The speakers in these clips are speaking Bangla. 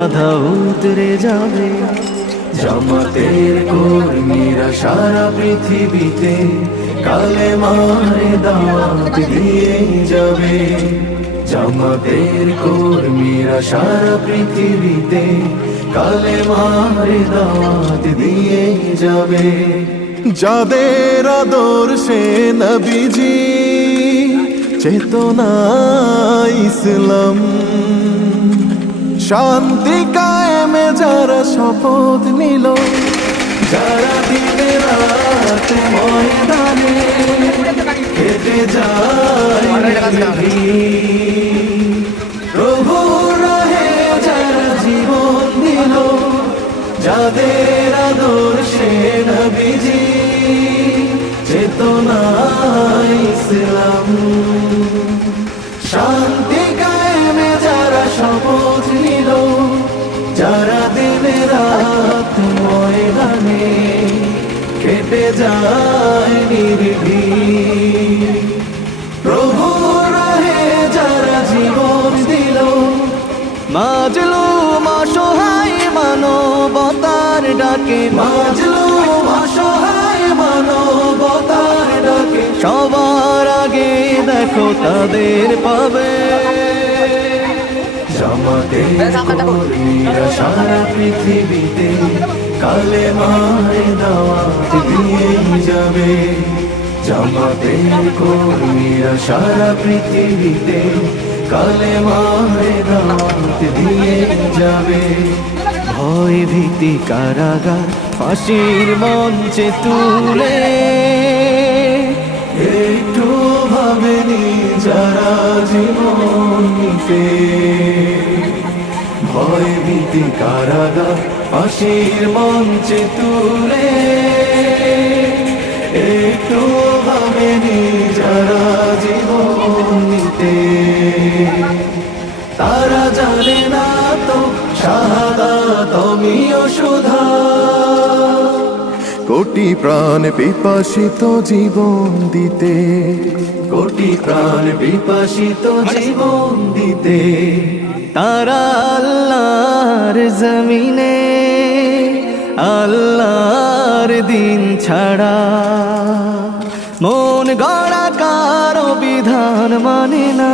বাধা উতরে যাবে। জামাতের কর্মীরা সারা পৃথিবীতে কালেমার দাওয়াত দিয়ে যাবে। জামাতের কর্মীরা সারা পৃথিবীতে কালেমার দাওয়াত দিয়ে যাবে। যাদের আদর্শে নবীজি চেতনা ইসলাম, শান্তি কায়েমে যারা শপথ নিল, যারা দিনে রাত ময়দানে কেটে যায় প্রভু রাহে যারা জীবন দিল, যাদের আদর্শে নবীজি চেতনা ইসলাম, শান্তি কায়েমে যারা শপথ নিল, যারা দিনে রাত ময়দানে কেটে যায় নির্ভীক প্রভু রাহে যারা জীবন দিল। মাজলুম অসহায় মানবতার ডাকে, মাজলুম অসহায় মানবতার ডাকে, সবার আগে দেখো তাদের পাবে। জামাতের কর্মীরা সারা পৃথিবীতে কালেমার দাওয়াত দিয়ে যাবে। জামাতের কর্মীরা সারা পৃথিবীতে কালেমার দাওয়াত দিয়ে যাবে। ভয় ভীতি কারাগার ফাঁসির মঞ্চে তুলে একটু ভাবেনি যারা জীবন নিতে। ভয় ভীতি কারাগার ফাঁসির মঞ্চে তুলে একটু ভাবেনি যারা জীবন নিতে। তারা জানে না তো শাহাদাত আমিও সুধা, কোটি প্রাণ বিপাসিত জীবন দিতে, কোটি প্রাণ বিপাসিত জীবন দিতে। তারা আল্লাহর জমিনে আল্লাহর দিন ছাড়া মন গড়া কারো বিধান মানে না।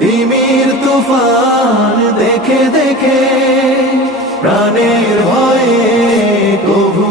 তিমির তুফান দেখে দেখে প্রাণের ভয়ে কবু